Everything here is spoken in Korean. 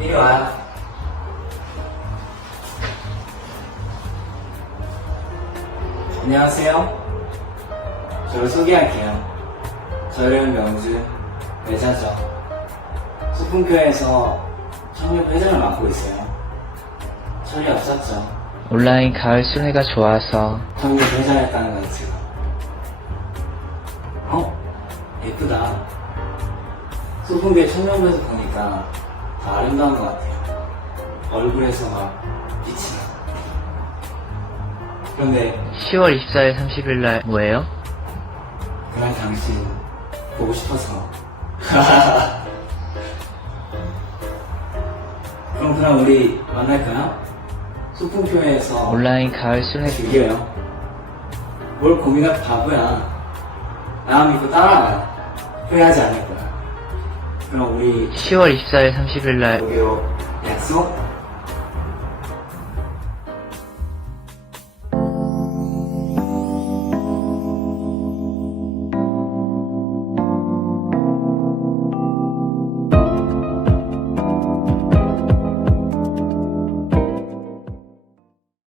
이리 와. 안녕하세요. 저를 소개할게요. 저는 명주 매자죠. 소풍교회에서 청년 회장을 맡고 있어요. 철이 없었죠. 온라인 가을 순회가 좋아서 청년 회장했다는 거건 지금. 어? 예쁘다. 소풍교 청년부에서 보니까 더 아름다운 것 같아요. 얼굴에서 막 빛이 나. 그런데 10월 24일 30일 날 뭐예요? 그날 당신 보고 싶어서. 그럼 그럼 우리 만날까요? 소풍교회에서 온라인 가을 순회 즐겨요. 뭘 고민할 바보야. 나만 믿고 따라와. 후회하지 않을. 그럼 우리 10월 24일 30일 날 여기로 약속?